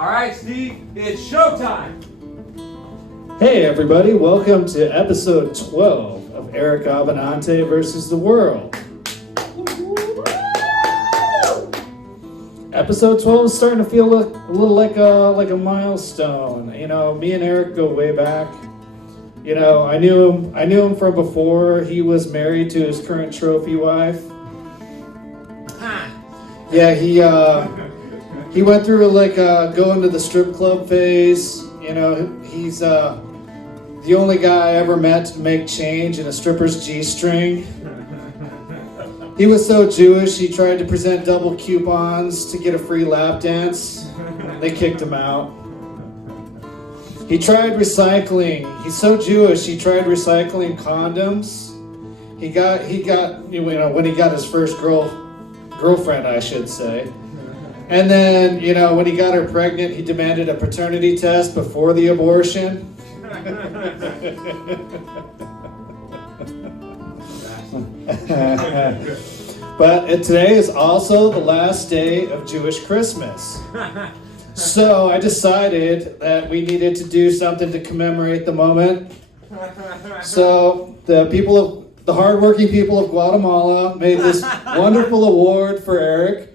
All right, Steve, it's showtime. Hey everybody, welcome to episode 12 of Eric Abbenante versus the world. Episode 12 is starting to feel a little like a milestone. You know, me and Eric go way back. You know, I knew him from before he was married to his current trophy wife. Yeah, he went through like going to the strip club phase. You know, he's the only guy I ever met to make change in a stripper's G-string. He was so Jewish, he tried to present double coupons to get a free lap dance. They kicked him out. He tried recycling. He's so Jewish, he tried recycling condoms. He got you know, when he got his first girlfriend, I should say. And then, you know, when he got her pregnant, he demanded a paternity test before the abortion. But today is also the last day of Jewish Christmas. So I decided that we needed to do something to commemorate the moment. So the hardworking people of Guatemala made this wonderful award for Eric.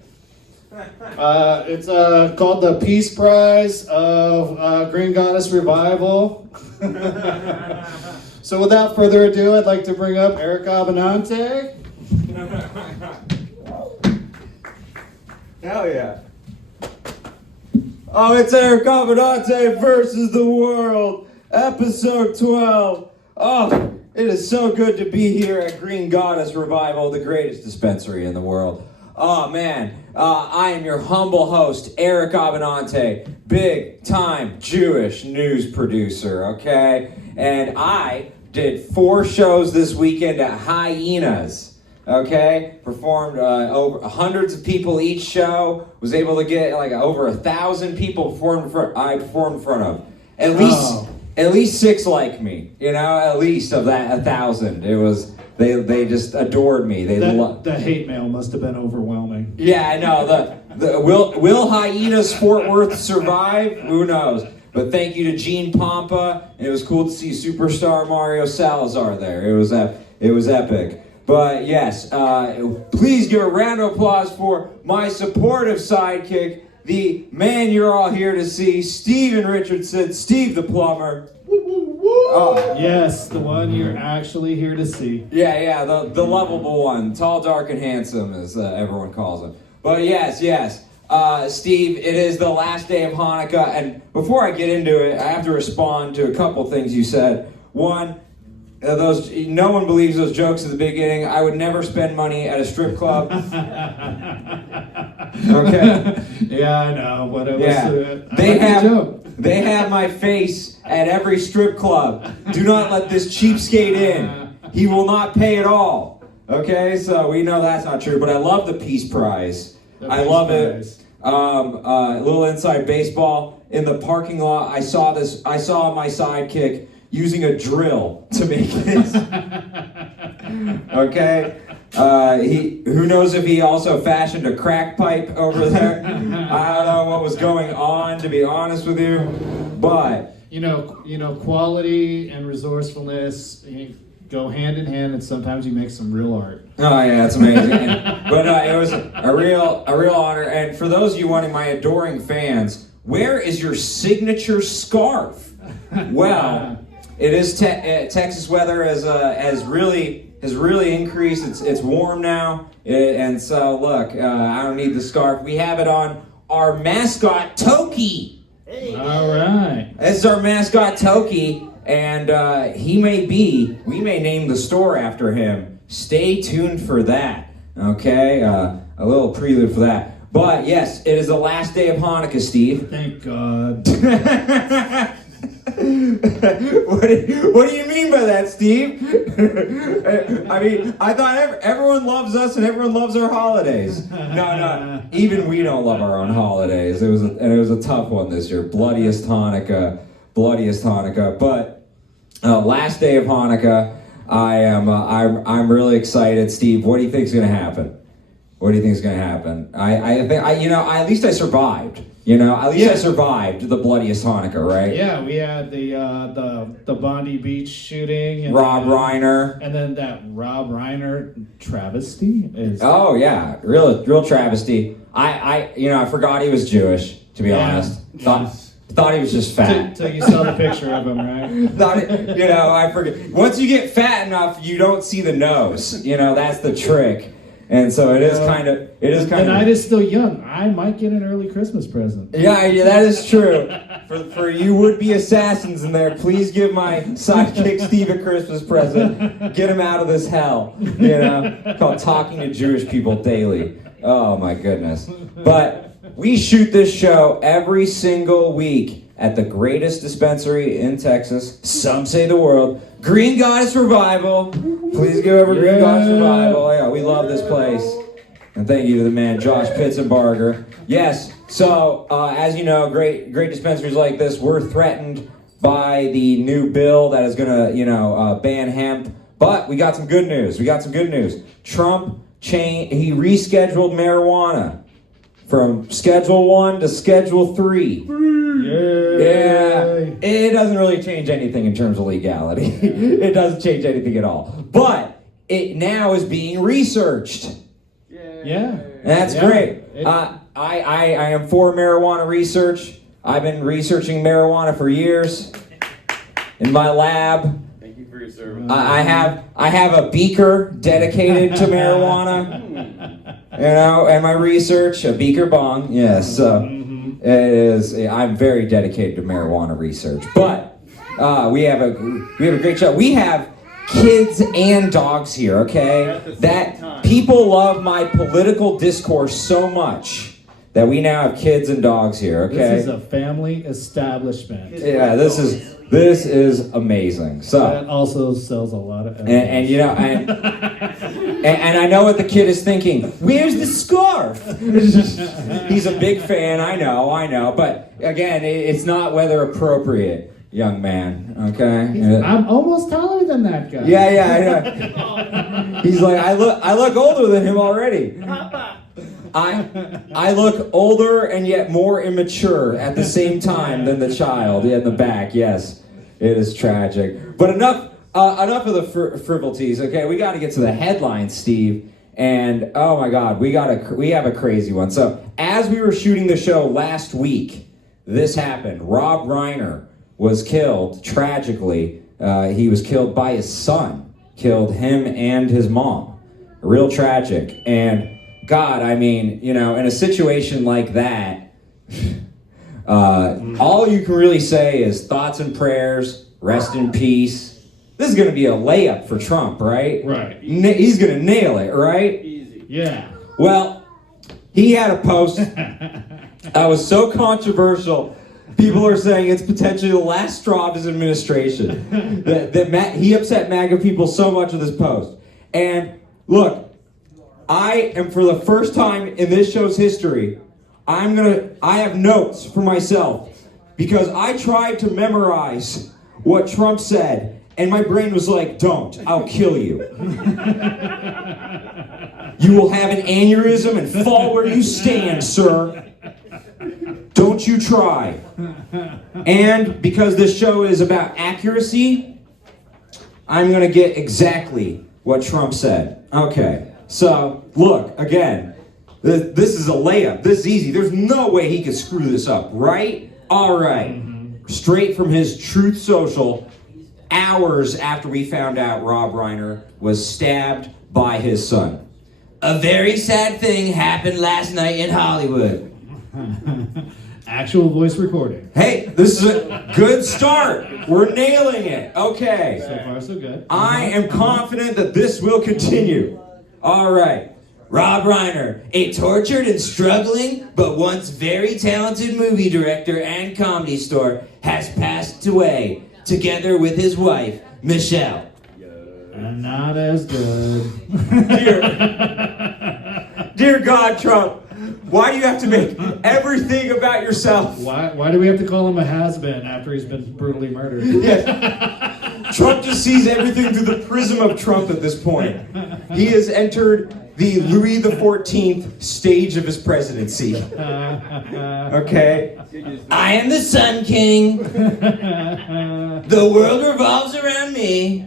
It's called the Peace Prize of Green Goddess Revival. So without further ado, I'd like to bring up Eric Abbenante. Hell yeah. Oh, it's Eric Abbenante versus the world, episode 12. Oh, it is so good to be here at Green Goddess Revival, the greatest dispensary in the world. Oh man, I am your humble host, Eric Abbenante, big time Jewish news producer, okay? And I did 4 shows this weekend at Hyenas, okay? Performed over hundreds of people each show, was able to get like over 1,000 people I performed in front of. At least 6 like me, you know, at least of that 1,000. It was... They just adored me. The hate mail must have been overwhelming. Yeah, I know. Will Hyenas Fort Worth survive? Who knows? But thank you to Gene Pompa. It was cool to see superstar Mario Salazar there. It was epic. But yes, please give a round of applause for my supportive sidekick, the man you're all here to see, Steven Richardson, Steve the plumber. Oh. Yes, the one you're actually here to see. Yeah, the lovable one. Tall, dark, and handsome, as everyone calls him. But yes. Steve, it is the last day of Hanukkah, and before I get into it, I have to respond to a couple things you said. One, no one believes those jokes at the beginning. I would never spend money at a strip club. Okay. Yeah, I know, but it was They have my face at every strip club. Do not let this cheapskate in. He will not pay at all. Okay, so we know that's not true, but I love the Peace Prize. I love it. A little inside baseball. In the parking lot, I saw my sidekick using a drill to make this. Okay? Who knows if he also fashioned a crack pipe over there. I don't know what was going on, to be honest with you, but... You know, quality and resourcefulness go hand in hand, and sometimes you make some real art. Oh yeah, it's amazing. But it was a real honor. And for those of you wanting my adoring fans, where is your signature scarf? Well, it is Texas weather has really increased. It's warm now, and so look, I don't need the scarf. We have it on our mascot Toki. Hey. All right. This is our mascot Toki, and we may name the store after him. Stay tuned for that. Okay, a little prelude for that. But yes, it is the last day of Hanukkah, Steve. Thank God. What do you mean by that, Steve? I mean, I thought everyone loves us and everyone loves our holidays. No, even we don't love our own holidays. It was a tough one this year. Bloodiest Hanukkah. But last day of Hanukkah, I'm really excited. Steve, what do you think is going to happen? I think at least I survived. You know, at least Yeah. I survived the bloodiest Hanukkah, right? Yeah, we had the Bondi Beach shooting. And Rob Reiner. And then that Rob Reiner travesty is. Oh yeah, real travesty. I forgot he was Jewish, to be honest. Thought he was just fat. Till you saw the picture of him, right? I forget. Once you get fat enough, you don't see the nose. You know, that's the trick. And so it is kind of. The night is still young. I might get an early Christmas present. Yeah, that is true. For you would-be assassins in there, please give my sidekick Steve a Christmas present. Get him out of this hell. You know, called talking to Jewish people daily. Oh my goodness. But we shoot this show every single week at the greatest dispensary in Texas. Some say the world. Green Goddess Revival. Please give over Green Goddess Revival. Yeah, we love this place. And thank you to the man, Josh Pitzenbarger. Yes, so as you know, great dispensaries like this, we're threatened by the new bill that is going to, ban hemp. But we got some good news. Trump he rescheduled marijuana from Schedule 1 to Schedule 3. Yeah, it doesn't really change anything in terms of legality. It doesn't change anything at all. But it now is being researched. Yeah. That's great. I am for marijuana research. I've been researching marijuana for years in my lab. Thank you for your service. I have a beaker dedicated to marijuana. And my research, a beaker bong. Yes. It is. I'm very dedicated to marijuana research. But we have a great show. We have kids and dogs here, okay? That people love my political discourse so much that we now have kids and dogs here, okay? This is a family establishment. Yeah, this is amazing. So that also sells a lot of and I know what the kid is thinking. Where's the scarf? He's a big fan, I know, but again, it's not weather appropriate. Young man, okay? I'm almost taller than that guy. Yeah. He's like, I look older than him already. I look older and yet more immature at the same time than the child in the back. Yes, it is tragic. But enough of the frivolities. Okay, we got to get to the headlines, Steve. And oh my God, we have a crazy one. So as we were shooting the show last week, this happened. Rob Reiner was killed tragically. He was killed by his son. Killed him and his mom. Real tragic. And God, I mean, in a situation like that, all you can really say is thoughts and prayers, rest in peace. This is going to be a layup for Trump, right? Right. He's going to nail it, right? Easy. Yeah. Well, he had a post that was so controversial. People are saying it's potentially the last straw of his administration. He upset MAGA people so much with his post. And look, I am, for the first time in this show's history, I have notes for myself because I tried to memorize what Trump said, and my brain was like, don't, I'll kill you. You will have an aneurysm and fall where you stand, sir. Don't you try. And because this show is about accuracy, I'm going to get exactly what Trump said. Okay. So, look, again, this is a layup. This is easy. There's no way he could screw this up, right? All right. Straight from his Truth Social, hours after we found out Rob Reiner was stabbed by his son. A very sad thing happened last night in Hollywood. Actual voice recording. Hey, this is a good start. We're nailing it. Okay. So far, so good. I am confident that this will continue. All right. Rob Reiner, a tortured and struggling but once very talented movie director and comedy star, has passed away together with his wife, Michelle. And not as good. Dear God, Trump, why do you have to make everything about yourself? Why do we have to call him a has-been after he's been brutally murdered? Yes. Trump just sees everything through the prism of Trump at this point. He has entered the Louis XIV stage of his presidency. Okay? I am the Sun King. The world revolves around me.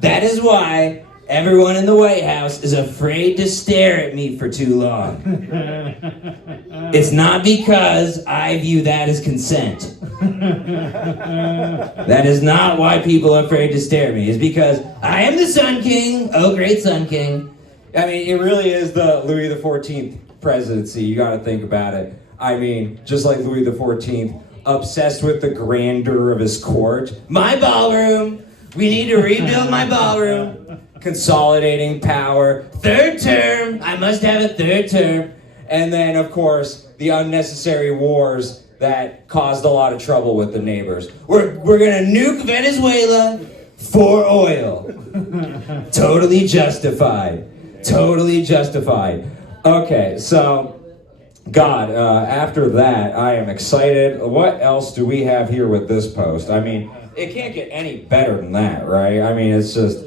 That is why everyone in the White House is afraid to stare at me for too long. It's not because I view that as consent. That is not why people are afraid to stare at me. It's because I am the Sun King. Oh, great Sun King. I mean, it really is the Louis XIV presidency. You got to think about it. I mean, just like Louis XIV, obsessed with the grandeur of his court. My ballroom. We need to rebuild my ballroom. Consolidating power. Third term. I must have a third term. And then, of course, the unnecessary wars that caused a lot of trouble with the neighbors. We're going to nuke Venezuela for oil. Totally justified. Totally justified. Okay, so, God, after that, I am excited. What else do we have here with this post? I mean, it can't get any better than that, right? I mean, it's just,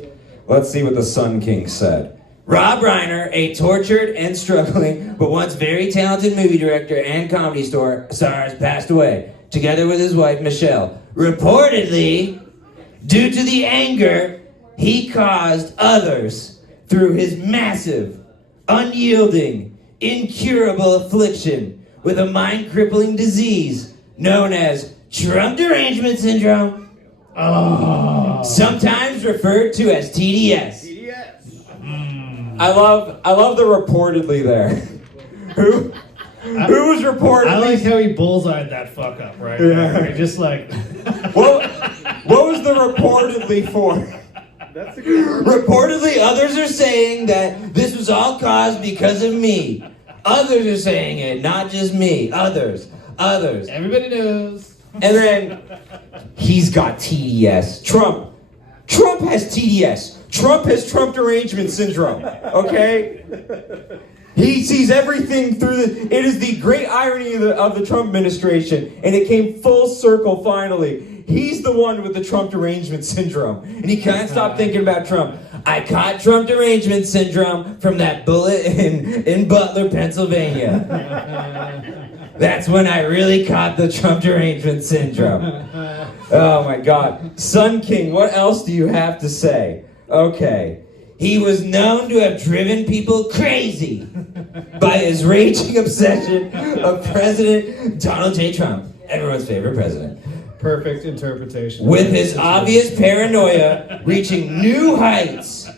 let's see what the Sun King said. Rob Reiner, a tortured and struggling, but once very talented movie director and comedy star, has passed away, together with his wife, Michelle. Reportedly, due to the anger he caused others through his massive, unyielding, incurable affliction with a mind-crippling disease known as Trump Derangement Syndrome, sometimes referred to as TDS. I love the reportedly there. Who was reportedly? I like how he bullseyed that fuck up, right? Yeah. Just like... What was the reportedly for? That's a good word. Reportedly, others are saying that this was all caused because of me. Others are saying it, not just me. Others. Everybody knows. And then, he's got TDS. Trump has TDS. Trump has Trump Derangement Syndrome, okay? He sees everything through it is the great irony of the Trump administration, and it came full circle finally. He's the one with the Trump Derangement Syndrome, and he can't stop thinking about Trump. I caught Trump Derangement Syndrome from that bullet in Butler, Pennsylvania. That's when I really caught the Trump Derangement Syndrome. Oh my God. Sun King, what else do you have to say? Okay. He was known to have driven people crazy by his raging obsession of President Donald J. Trump, everyone's favorite president. Perfect interpretation. With his obvious paranoia reaching new heights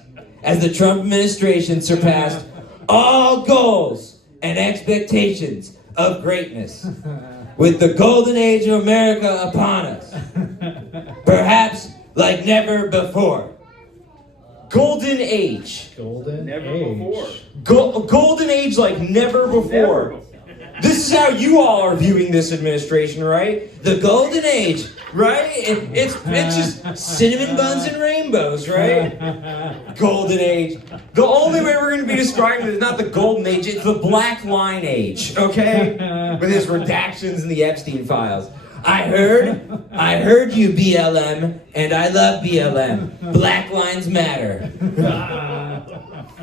as the Trump administration surpassed all goals and expectations of greatness. With the golden age of America upon us. Perhaps like never before. Golden age. Golden Never age. before. Golden age like never before. Never before. This is how you all are viewing this administration, right? The golden age, right? It's just cinnamon buns and rainbows, right? Golden age. The only way we're going to be describing it is not the golden age, it's the black line age, okay? With his redactions in the Epstein files. I heard you, BLM, and I love BLM. Black lives matter.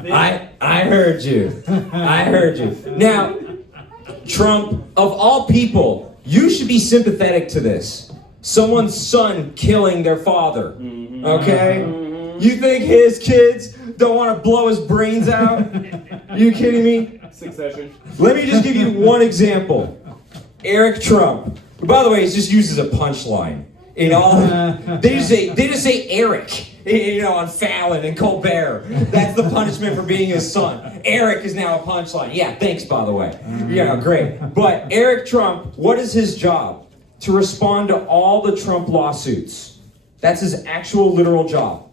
I heard you. I heard you. Now, Trump, of all people, you should be sympathetic to this. Someone's son killing their father, okay? You think his kids don't want to blow his brains out? Are you kidding me? Succession. Let me just give you one example. Eric Trump. By the way, it's just used as a punchline. In all, they just say Eric, you know, on Fallon and Colbert. That's the punishment for being his son. Eric is now a punchline. Yeah, thanks, by the way. Yeah, great. But Eric Trump, what is his job? To respond to all the Trump lawsuits. That's his actual literal job.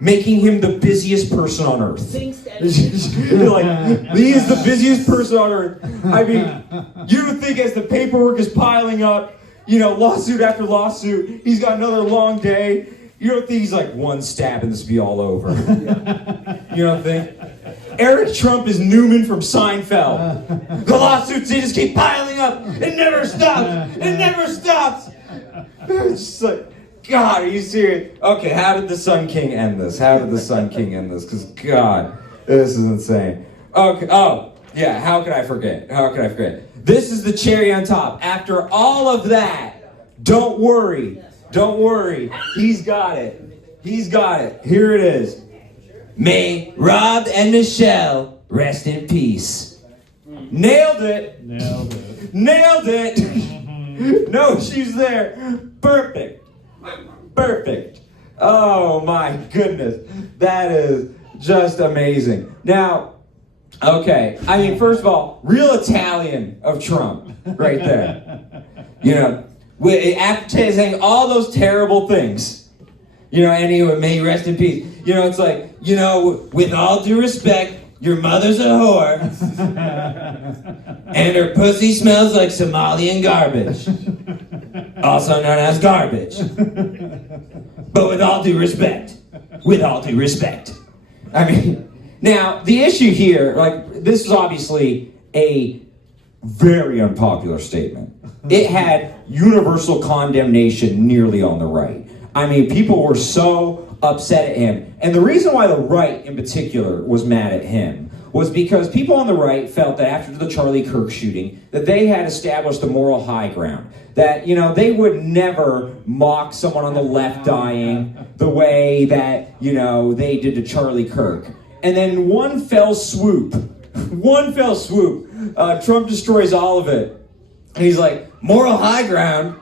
Making him the busiest person on earth. You're like, he is the busiest person on earth. I mean, you would think as the paperwork is piling up, you know, lawsuit after lawsuit, he's got another long day. You don't think he's like one stab and this will be all over. You don't think? Eric Trump is Newman from Seinfeld. The lawsuits, they just keep piling up. It never stops. It never stops. It's just like, God, are you serious? Okay, how did the Sun King end this? How did the Sun King end this? Because, God, This is insane. Okay. Oh, yeah. How could I forget? This is the cherry on top. After all of that, don't worry. He's got it. Here it is. May Rob and Michelle rest in peace. Nailed it. No, she's there. Perfect. Oh my goodness. That is just amazing. Now, okay, I mean, first of all, real Italian of Trump right there. You know, after saying all those terrible things, you know, anyway, may he rest in peace. You know, it's like, you know, with all due respect, your mother's a whore, and her pussy smells like Somalian garbage, also known as garbage. But with all due respect. I mean, now, the issue here, like, this is obviously a very unpopular statement. It had universal condemnation nearly on the right. I mean, people were so upset at him. And the reason why the right in particular was mad at him was because people on the right felt that after the Charlie Kirk shooting, that they had established a moral high ground. That, you know, they would never mock someone on the left dying the way that, you know, they did to Charlie Kirk. And then one fell swoop, Trump destroys all of it. And he's like, moral high ground?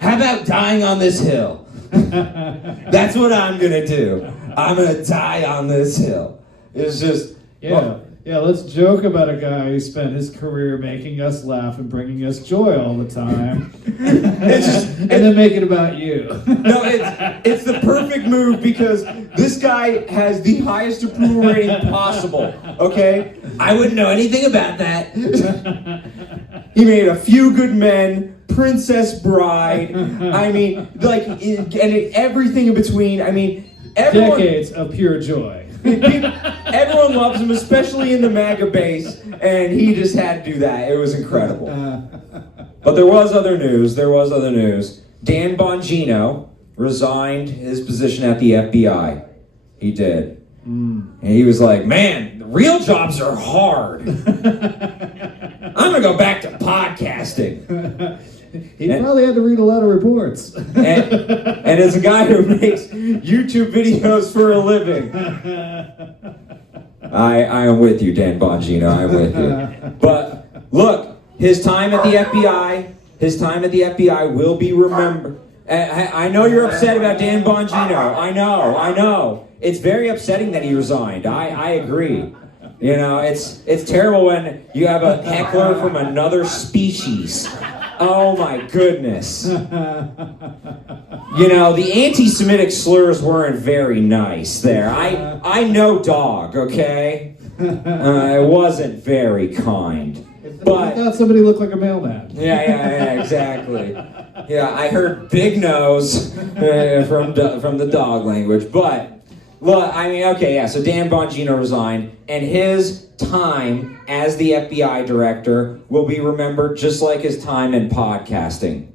How about dying on this hill? That's what I'm gonna do. I'm gonna die on this hill. It's just... Yeah, let's joke about a guy who spent his career making us laugh and bringing us joy all the time. And then make it about you. No, it's the perfect move because this guy has the highest approval rating possible, okay? I wouldn't know anything about that. He made A Few Good Men, Princess Bride, I mean, like, and everything in between. I mean, everyone... Decades of pure joy. Everyone loves him, especially in the MAGA base, and he just had to do that. It was incredible. But there was other news. Dan Bongino resigned his position at the FBI. He did. And he was like, man, real jobs are hard. I'm going to go back to podcasting. He probably had to read a lot of reports. And as a guy who makes YouTube videos for a living, I am with you, Dan Bongino. I'm with you. But look, his time at the FBI will be remembered. I know you're upset about Dan Bongino. I know. It's very upsetting that he resigned. I agree. You know, it's terrible when you have a heckler from another species. Oh my goodness. You know, the anti-Semitic slurs weren't very nice there. I know dog, okay? It wasn't very kind. But I thought somebody looked like a mailman. Yeah, exactly. Yeah, I heard big nose from the dog language. But, look, I mean, okay, yeah, so Dan Bongino resigned, and his time as the FBI director will be remembered just like his time in podcasting.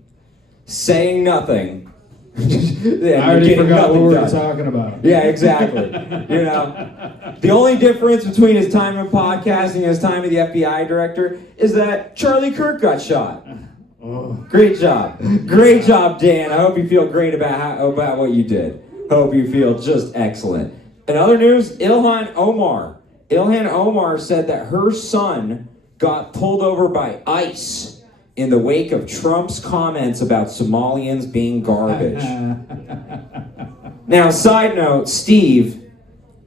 Saying nothing. I already forgot what we were talking about. Yeah, exactly. You know, the only difference between his time in podcasting and his time as the FBI director is that Charlie Kirk got shot. Oh. Great job, Dan. I hope you feel great about what you did. Hope you feel just excellent. In other news, Ilhan Omar said that her son got pulled over by ICE in the wake of Trump's comments about Somalians being garbage. Now, side note, Steve,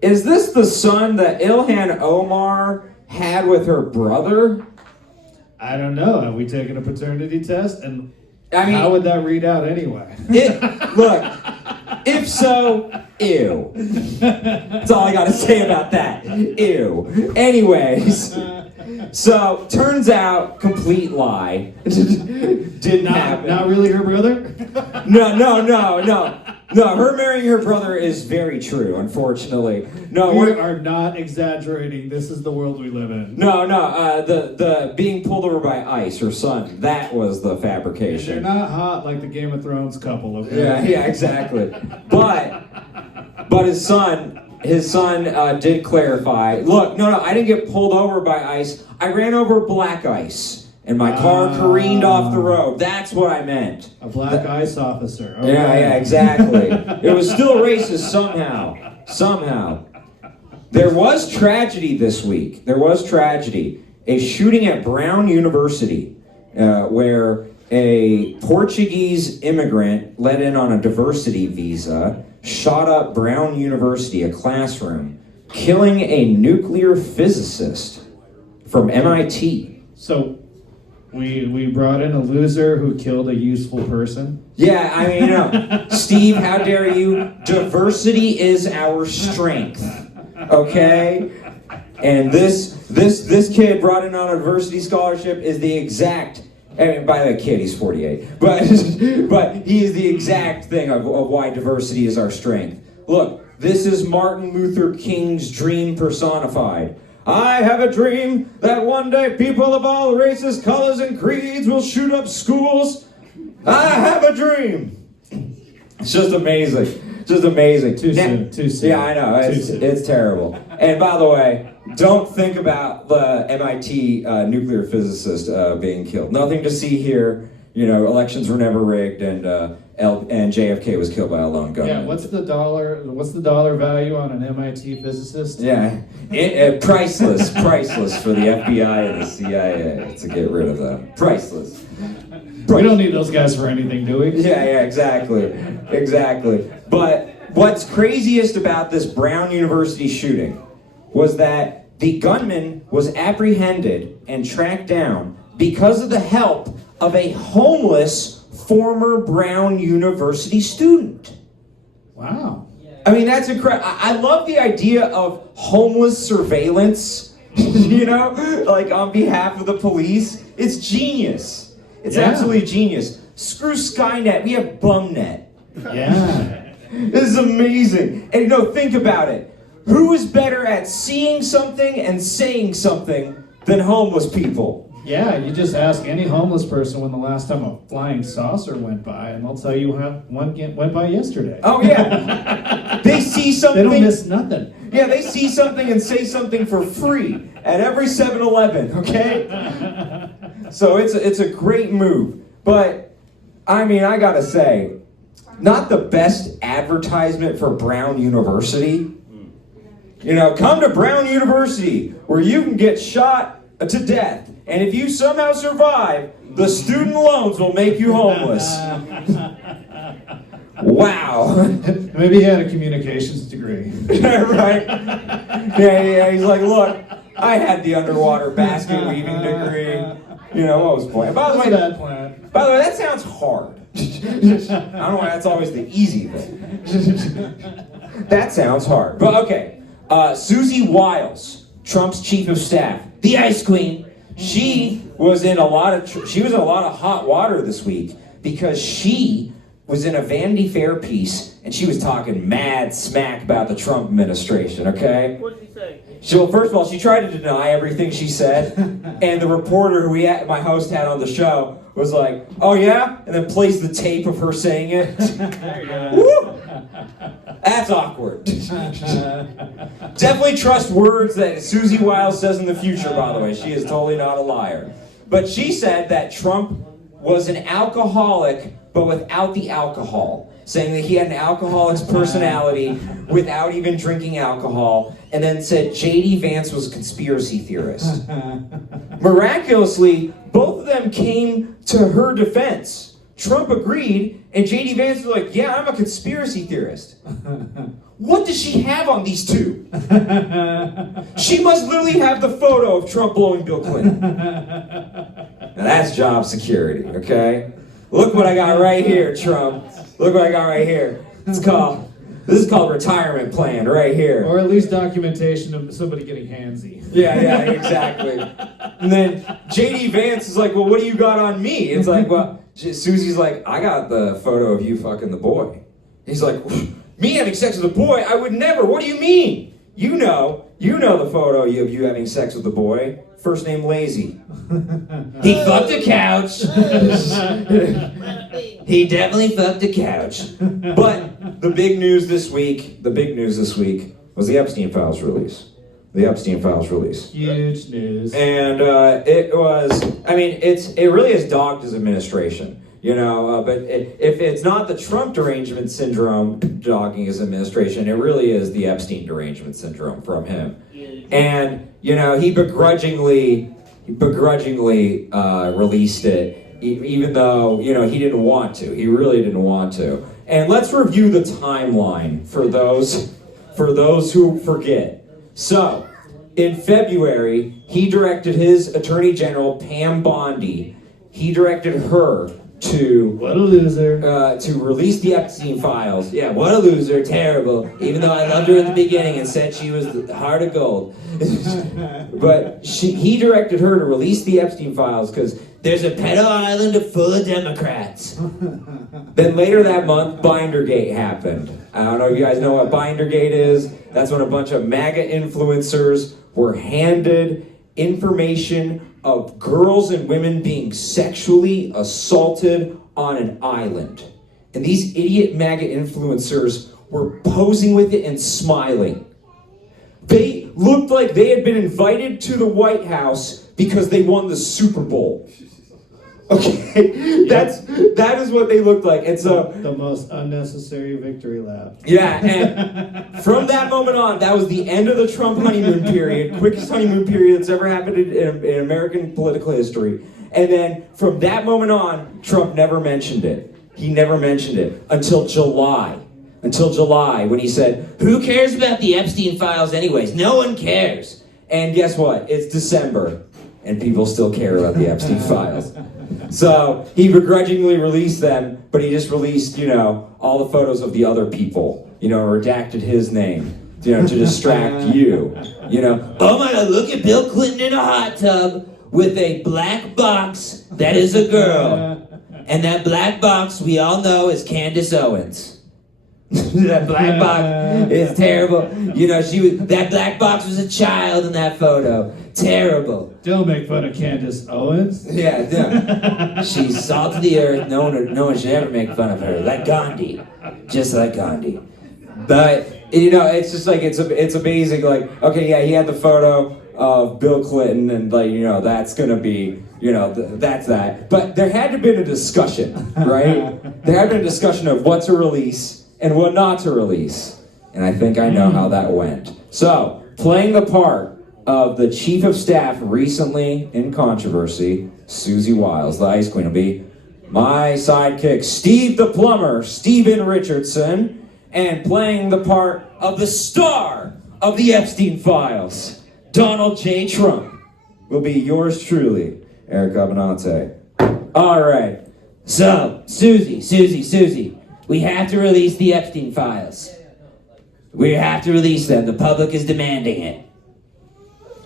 is this the son that Ilhan Omar had with her brother? I don't know. Have we taken a paternity test? And I mean, how would that read out anyway? Look, if so, ew. That's all I got to say about that. Ew. Anyways, so turns out, complete lie. Didn't happen. Not really her brother? No, her marrying her brother is very true, unfortunately. No, we are not exaggerating. This is the world we live in. The being pulled over by ICE, her son, that was the fabrication. They're not hot like the Game of Thrones couple, okay? Yeah, exactly. But his son his son did clarify. Look, no, I didn't get pulled over by ICE. I ran over black ice, and my car careened off the road. That's what I meant. A black ice officer. Okay. Yeah, exactly. It was still racist somehow. There was tragedy this week. There was tragedy. A shooting at Brown University, where a Portuguese immigrant let in on a diversity visa shot up Brown University, a classroom, killing a nuclear physicist from MIT. So, we brought in a loser who killed a useful person? Yeah, I mean, Steve, how dare you? Diversity is our strength, okay? And this kid brought in on a diversity scholarship is the exact, I mean, by the kid, he's 48, but he is the exact thing of why diversity is our strength. Look, this is Martin Luther King's dream personified. I have a dream that one day people of all races, colors, and creeds will shoot up schools. I have a dream. It's just amazing. Just amazing. Too soon. Yeah, I know. It's terrible. And by the way, don't think about the MIT nuclear physicist being killed. Nothing to see here. You know, elections were never rigged, and JFK was killed by a lone gunman. Yeah, what's the dollar value on an MIT physicist? Yeah, priceless for the FBI and the CIA to get rid of them. Priceless. We don't need those guys for anything, do we? Yeah, exactly. But what's craziest about this Brown University shooting was that the gunman was apprehended and tracked down because of the help of a homeless former Brown University student. Wow. I mean, that's incredible. I love the idea of homeless surveillance, you know, like on behalf of the police. It's genius. It's absolutely genius. Screw Skynet. We have BumNet. Yeah. This is amazing. And, you know, think about it. Who is better at seeing something and saying something than homeless people? Yeah, you just ask any homeless person when the last time a flying saucer went by, and they'll tell you one went by yesterday. Oh, yeah. They see something. They don't miss nothing. Yeah, they see something and say something for free at every 7-Eleven, okay? So it's a great move. But, I mean, I gotta say, not the best advertisement for Brown University. You know, come to Brown University, where you can get shot to death. And if you somehow survive, the student loans will make you homeless. Wow. Maybe he had a communications degree. Right? Yeah, he's like, look, I had the underwater basket weaving degree. You know, what was the point? By the way, that sounds hard. I don't know why that's always the easy thing. That sounds hard. But okay, Susie Wiles, Trump's chief of staff, the Ice Queen. She was in a lot of hot water this week because she was in a Vanity Fair piece and she was talking mad smack about the Trump administration, okay? What did she say? Well, first of all, she tried to deny everything she said, and the reporter who my host had on the show was like, oh yeah? And then placed the tape of her saying it. There you go. Woo! That's awkward. Definitely trust words that Susie Wiles says in the future, by the way. She is totally not a liar. But she said that Trump was an alcoholic, but without the alcohol. Saying that he had an alcoholic's personality without even drinking alcohol. And then said J.D. Vance was a conspiracy theorist. Miraculously, both of them came to her defense. Trump agreed, and J.D. Vance was like, yeah, I'm a conspiracy theorist. What does she have on these two? She must literally have the photo of Trump blowing Bill Clinton. Now that's job security, okay? Look what I got right here, Trump. Look what I got right here. This is called retirement plan right here. Or at least documentation of somebody getting handsy. Yeah, exactly. And then J.D. Vance is like, well, what do you got on me? It's like, well, Susie's like, I got the photo of you fucking the boy. He's like, me having sex with a boy? I would never. What do you mean? You know the photo of you having sex with the boy. First name Lazy. He fucked a couch. He definitely fucked a couch. But the big news this week was the Epstein files release. The Epstein files release. Huge news. And it was, I mean, it really has dogged his administration. But if it's not the Trump Derangement Syndrome dogging his administration, it really is the Epstein Derangement Syndrome from him. And, he begrudgingly released it, even though, he didn't want to. He really didn't want to. And let's review the timeline for those who forget. So, in February, he directed his Attorney General, Pam Bondi, he directed her to what a loser. To release the Epstein files. Yeah, what a loser, terrible. Even though I loved her at the beginning and said she was the heart of gold. But he directed her to release the Epstein files because there's a pedo island full of Democrats. Then later that month, Bindergate happened. I don't know if you guys know what Bindergate is. That's when a bunch of MAGA influencers were handed information of girls and women being sexually assaulted on an island. And these idiot MAGA influencers were posing with it and smiling. They looked like they had been invited to the White House because they won the Super Bowl. Okay, that is what they looked like. And so the most unnecessary victory lap. Yeah, and from that moment on, that was the end of the Trump honeymoon period, quickest honeymoon period that's ever happened in American political history. And then from that moment on, Trump never mentioned it. He never mentioned it until July. Until July, when he said, "Who cares about the Epstein files anyways? No one cares." And guess what? It's December, and people still care about the Epstein files. So he begrudgingly released them, but he just released, all the photos of the other people, redacted his name, to distract you. Oh my God, look at Bill Clinton in a hot tub with a black box that is a girl. And that black box, we all know, is Candace Owens. That black box is terrible. That black box was a child in that photo. Terrible. Don't make fun of Candace Owens. Yeah. She's salt of the earth. No one should ever make fun of her. Like Gandhi. Just like Gandhi. But, it's just like, it's amazing. Like, okay, yeah, he had the photo of Bill Clinton and that's gonna be, that's that. But there had to have been a discussion, right? There had been a discussion of what to release and what not to release. And I think I know how that went. So, playing the part of the chief of staff recently in controversy, Susie Wiles, the ice queen, will be my sidekick, Steve the plumber, Steven Richardson, and playing the part of the star of the Epstein files, Donald J. Trump, will be yours truly, Eric Abbenante. All right. So, Susie, we have to release the Epstein files. We have to release them. The public is demanding it.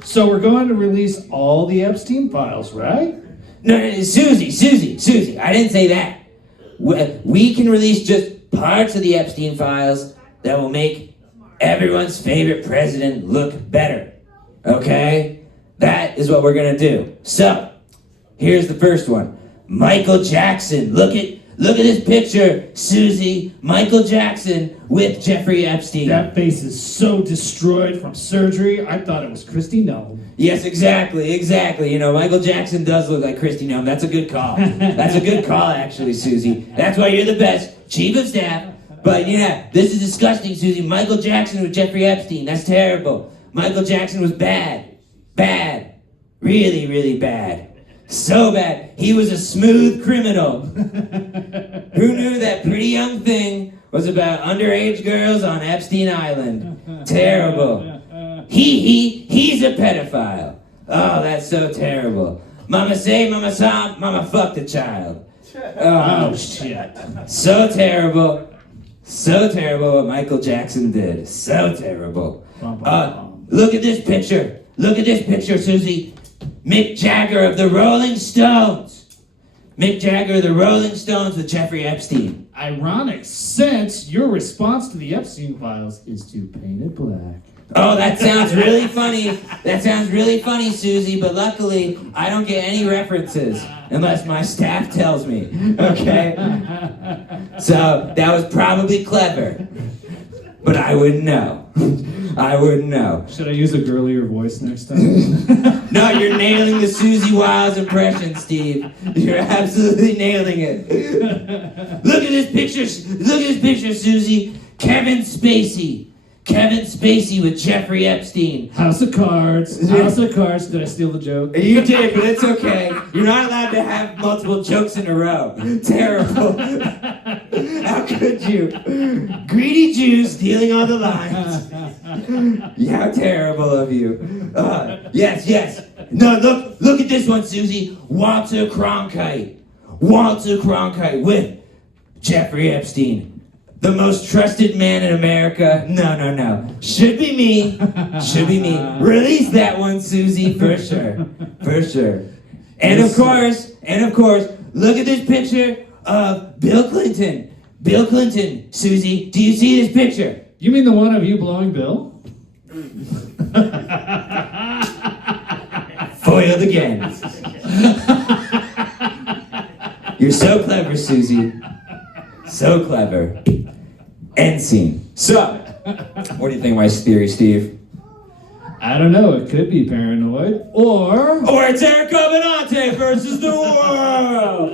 So we're going to release all the Epstein files, right? No, Susie, I didn't say that. We can release just parts of the Epstein files that will make everyone's favorite president look better. Okay? That is what we're gonna do. So, here's the first one. Michael Jackson. Look at this picture, Susie. Michael Jackson with Jeffrey Epstein. That face is so destroyed from surgery, I thought it was Kristi Noem. Yes, exactly. Michael Jackson does look like Kristi Noem. That's a good call. That's a good call, actually, Susie. That's why you're the best chief of staff. But, this is disgusting, Susie. Michael Jackson with Jeffrey Epstein. That's terrible. Michael Jackson was bad. Bad. Really, really bad. So bad. He was a smooth criminal. Who knew that Pretty Young Thing was about underage girls on Epstein Island? Terrible. He's a pedophile. Oh, that's so terrible. Mama say, mama saw, mama fucked a child. Oh, shit. So terrible. So terrible what Michael Jackson did. So terrible. Look at this picture. Look at this picture, Susie. Mick Jagger of the Rolling Stones. Mick Jagger of the Rolling Stones with Jeffrey Epstein. Ironic, since your response to the Epstein files is to paint it black. Oh, that sounds really funny. That sounds really funny, Susie, but luckily, I don't get any references unless my staff tells me, okay? So, that was probably clever. but I wouldn't know. I wouldn't know. Should I use a girlier voice next time? No, you're nailing the Susie Wiles impression, Steve. You're absolutely nailing it. Look at this picture. Look at this picture, Susie. Kevin Spacey with Jeffrey Epstein. House of Cards. House of Cards. Did I steal the joke? You did, but it's okay. You're not allowed to have multiple jokes in a row. Terrible. How could you? Greedy Jews stealing all the lines. How terrible of you. Yes. No, look at this one, Susie. Walter Cronkite with Jeffrey Epstein. The most trusted man in America. No. Should be me. Release that one, Susie, for sure. And of course, look at this picture of Bill Clinton. Bill Clinton, Susie, do you see this picture? You mean the one of you blowing Bill? Foiled again. You're so clever, Susie. So clever. End scene. So, what do you think of my theory, Steve? I don't know. It could be paranoid. Or Or it's Eric Abbenante versus the world.